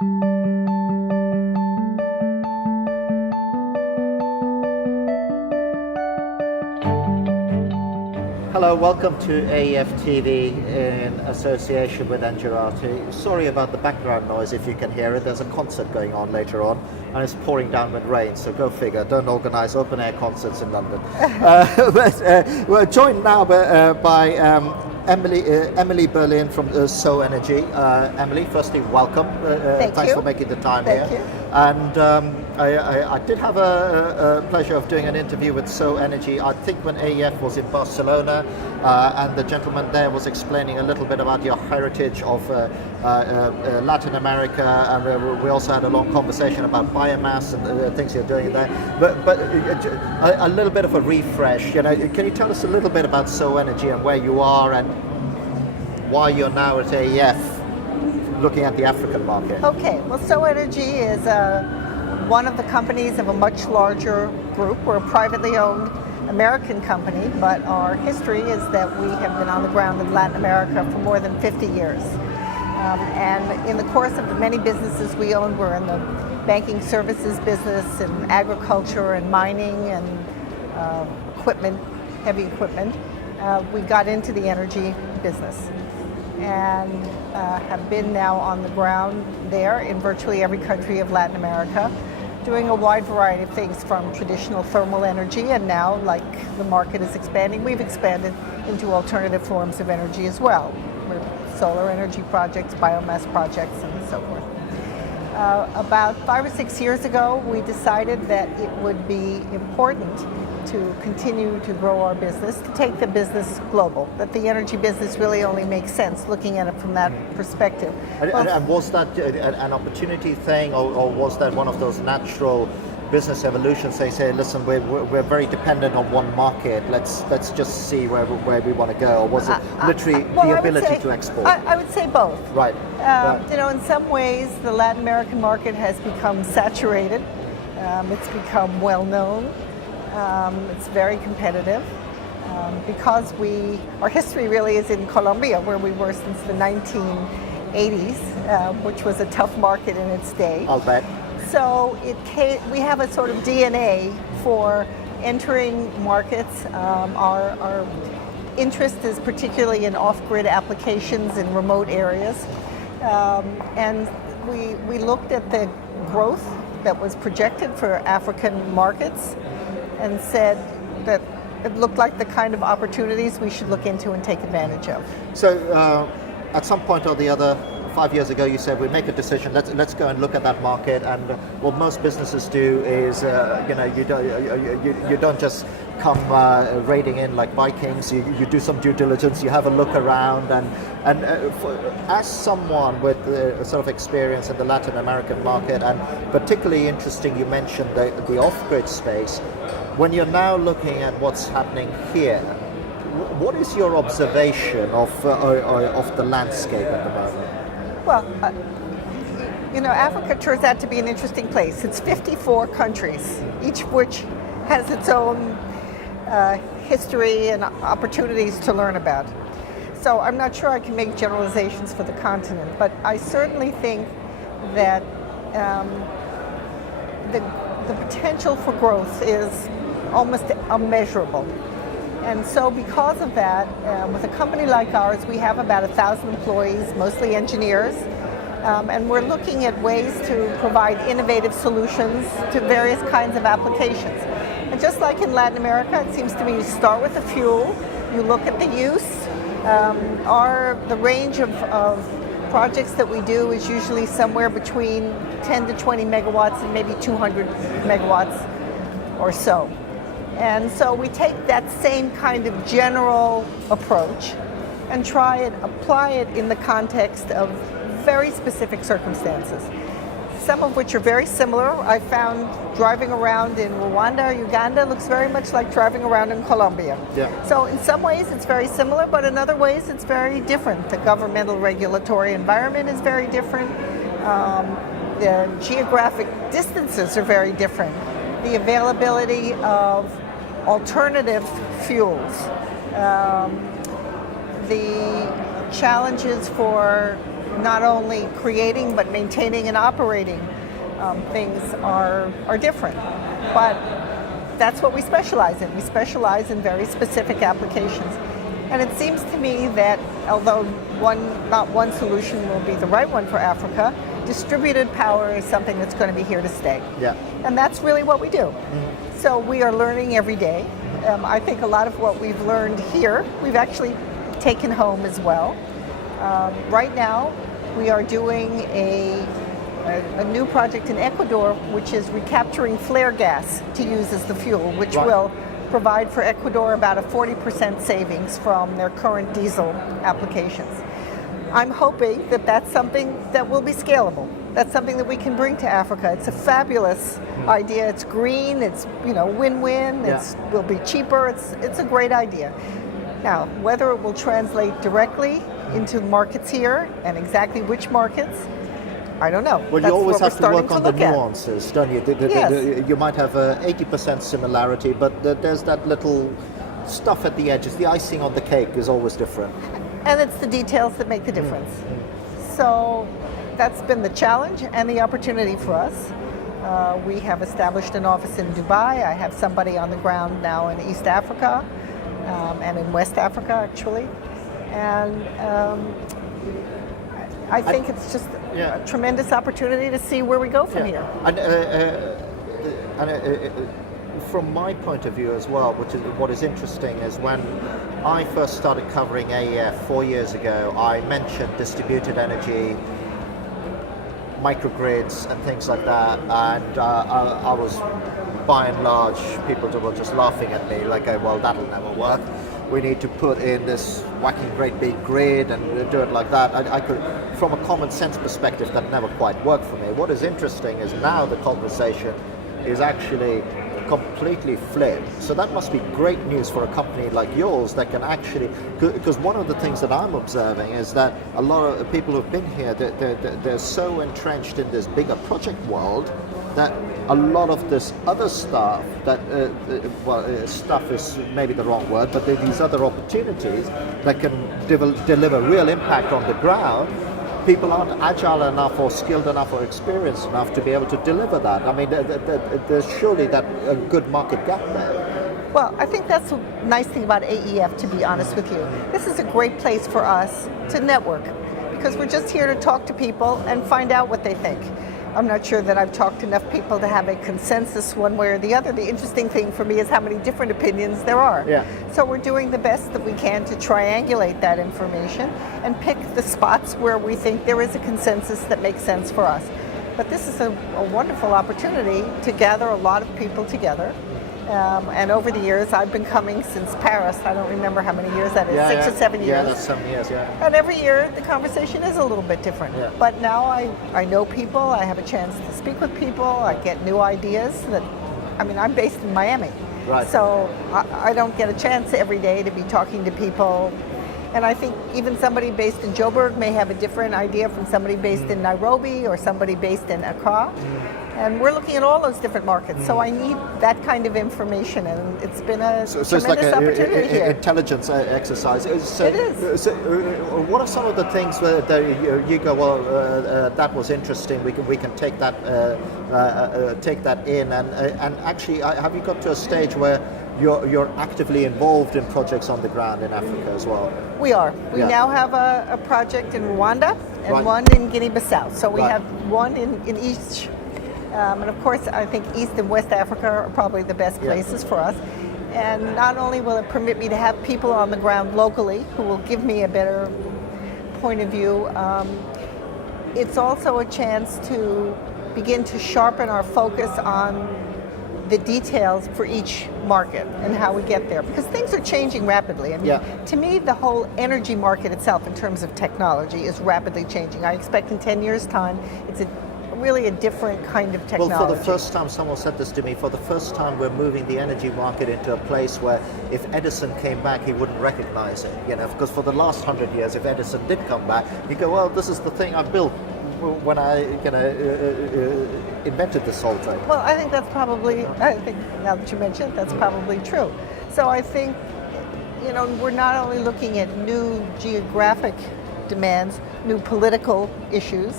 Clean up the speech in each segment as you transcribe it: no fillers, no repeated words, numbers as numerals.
Hello, welcome to AEF TV in association with Engerati. Sorry about the background noise if you can hear it. There's a concert going on later on and it's pouring down with rain, so go figure. Don't organise open air concerts in London. We're joined now by Emily Berlin from So Energy. Emily, firstly, welcome. Thanks for making the time here. Thank you. And I did have a pleasure of doing an interview with So Energy, I think when AEF was in Barcelona, and the gentleman there was explaining a little bit about your heritage of Latin America, and we also had a long conversation about biomass and things you're doing there. But a little bit of a refresh, can you tell us a little bit about So Energy and where you are and why you're now at AEF looking at the African market? Okay, well, So Energy is one of the companies of a much larger group. We're a privately owned American company, but our history is that we have been on the ground in Latin America for more than 50 years. And in the course of the many businesses we own, we're in the banking services business and agriculture and mining and equipment, heavy equipment. We got into the energy business and have been now on the ground there in virtually every country of Latin America, doing a wide variety of things from traditional thermal energy, and now, like the market is expanding, we've expanded into alternative forms of energy as well. Solar energy projects, biomass projects, and so forth. About 5 or 6 years ago, we decided that it would be important to continue to grow our business, to take the business global, that the energy business really only makes sense looking at it from that perspective. And was that an opportunity thing, or was that one of those natural business evolutions? They say, listen, we're very dependent on one market, let's just see where we want to go, or was it literally the ability to export? I would say both. Right. In some ways the Latin American market has become saturated, it's become well known. It's very competitive because our history really is in Colombia, where we were since the 1980s, which was a tough market in its day. I'll bet. So we have a sort of DNA for entering markets. Our interest is particularly in off-grid applications in remote areas. And we looked at the growth that was projected for African markets and said that it looked like the kind of opportunities we should look into and take advantage of. So at some point or the other, 5 years ago, you said we make a decision. Let's go and look at that market. And what most businesses do is, you don't just come raiding in like Vikings. You do some due diligence. You have a look around, and as someone with sort of experience in the Latin American market, and particularly interesting, you mentioned the off-grid space. When you're now looking at what's happening here, what is your observation of the landscape at the moment? Well, Africa turns out to be an interesting place. It's 54 countries, each of which has its own history and opportunities to learn about. So I'm not sure I can make generalizations for the continent, but I certainly think that the potential for growth is almost immeasurable. And so because of that, with a company like ours, we have about 1,000 employees, mostly engineers, and we're looking at ways to provide innovative solutions to various kinds of applications. And just like in Latin America, it seems to me you start with the fuel, you look at the use. The range of projects that we do is usually somewhere between 10 to 20 megawatts and maybe 200 megawatts or so. And so we take that same kind of general approach and apply it in the context of very specific circumstances, some of which are very similar. I found driving around in Rwanda, Uganda looks very much like driving around in Colombia. Yeah. So in some ways it's very similar, but in other ways it's very different. The governmental regulatory environment is very different. The geographic distances are very different. The availability of alternative fuels, the challenges for not only creating but maintaining and operating things are different. But that's what we specialize in. We specialize in very specific applications. And it seems to me that although not one solution will be the right one for Africa, distributed power is something that's going to be here to stay. Yeah. And that's really what we do. So we are learning every day. I think a lot of what we've learned here, we've actually taken home as well. Right now, we are doing a new project in Ecuador, which is recapturing flare gas to use as the fuel, which will provide for Ecuador about a 40% savings from their current diesel applications. I'm hoping that that's something that will be scalable. That's something that we can bring to Africa. It's a fabulous idea. It's green. It's win-win. It will be cheaper. It's a great idea. Now, whether it will translate directly into markets here and exactly which markets, I don't know. Well, That's you always what have we're to work starting on to the look at. nuances, don't you? Yes. You might have 80% similarity, but there's that little stuff at the edges. The icing on the cake is always different. And it's the details that make the difference. So that's been the challenge and the opportunity for us. We have established an office in Dubai. I have somebody on the ground now in East Africa and in West Africa, actually. And I think it's just a tremendous opportunity to see where we go from here. From my point of view as well, what is interesting is when I first started covering AEF 4 years ago, I mentioned distributed energy, microgrids and things like that, and I was, by and large, people were just laughing at me like, well, that'll never work. We need to put in this wacky great big grid and do it like that. I could, from a common sense perspective, that never quite worked for me. What is interesting is now the conversation is actually completely flipped. So that must be great news for a company like yours that can actually, because one of the things that I'm observing is that a lot of people who've been here, they're so entrenched in this bigger project world that a lot of this other stuff that, stuff is maybe the wrong word, but these other opportunities that can deliver real impact on the ground, people aren't agile enough or skilled enough or experienced enough to be able to deliver that. I mean, there's surely a good market gap there. Well, I think that's the nice thing about AEF, to be honest with you. This is a great place for us to network because we're just here to talk to people and find out what they think. I'm not sure that I've talked to enough people to have a consensus one way or the other. The interesting thing for me is how many different opinions there are. Yeah. So we're doing the best that we can to triangulate that information and pick the spots where we think there is a consensus that makes sense for us. But this is a wonderful opportunity to gather a lot of people together. And over the years, I've been coming since Paris. I don't remember how many years that is, 6 or 7 years. Yeah, that's some years, yeah. And every year, the conversation is a little bit different. Yeah. But now I know people, I have a chance to speak with people, I get new ideas I'm based in Miami. Right. So I don't get a chance every day to be talking to people. And I think even somebody based in Joburg may have a different idea from somebody based in Nairobi or somebody based in Accra. And we're looking at all those different markets. So I need that kind of information, and it's been a So tremendous it's like opportunity here. an intelligence exercise. So, It is. So, what are some of the things where you go, well, that was interesting. We can take that in, and actually, have you got to a stage where you're actively involved in projects on the ground in Africa as well? We are. We now have a project in Rwanda and one in Guinea-Bissau. So we have one in each. And of course, I think East and West Africa are probably the best places for us. And not only will it permit me to have people on the ground locally who will give me a better point of view, it's also a chance to begin to sharpen our focus on the details for each market and how we get there, because things are changing rapidly. I mean, to me, the whole energy market itself in terms of technology is rapidly changing. I expect in 10 years' time, it's really a different kind of technology. Well, for the first time, someone said this to me, for the first time we're moving the energy market into a place where if Edison came back, he wouldn't recognize it, because for the last 100 years, if Edison did come back, he'd go, well, this is the thing I built when I invented this whole thing. Well, I think now that you mention it, that's probably true. So I think, we're not only looking at new geographic demands, new political issues.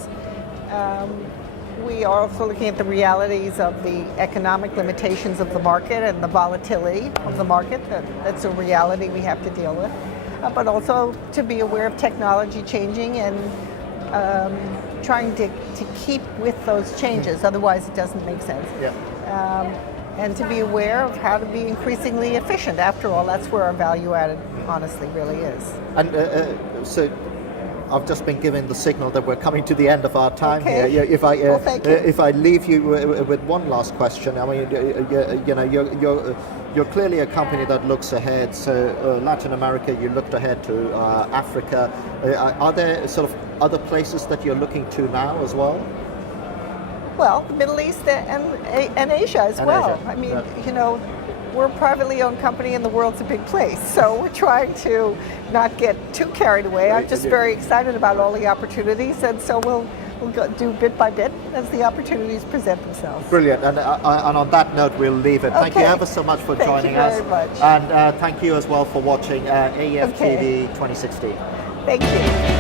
We are also looking at the realities of the economic limitations of the market and the volatility of the market. That's a reality we have to deal with. But also to be aware of technology changing and trying to keep with those changes. Otherwise, it doesn't make sense. Yeah. And to be aware of how to be increasingly efficient. After all, that's where our value added, honestly, really is. And so I've just been given the signal that we're coming to the end of our time Okay. here. Well, thank you. If I leave you with one last question, I mean, you know, you're clearly a company that looks ahead. So Latin America, you looked ahead to Africa. Are there sort of other places that you're looking to now as well? Well, the Middle East and Asia as And well. Asia, I mean, yeah. you know, we're a privately owned company and the world's a big place. So we're trying to not get too carried away. I'm just very excited about all the opportunities, and so we'll go do bit by bit as the opportunities present themselves. Brilliant. And on that note, we'll leave it. Thank you Okay. ever so much for Thank you joining us. very much. And thank you as well for watching AEF TV 2016. Thank you.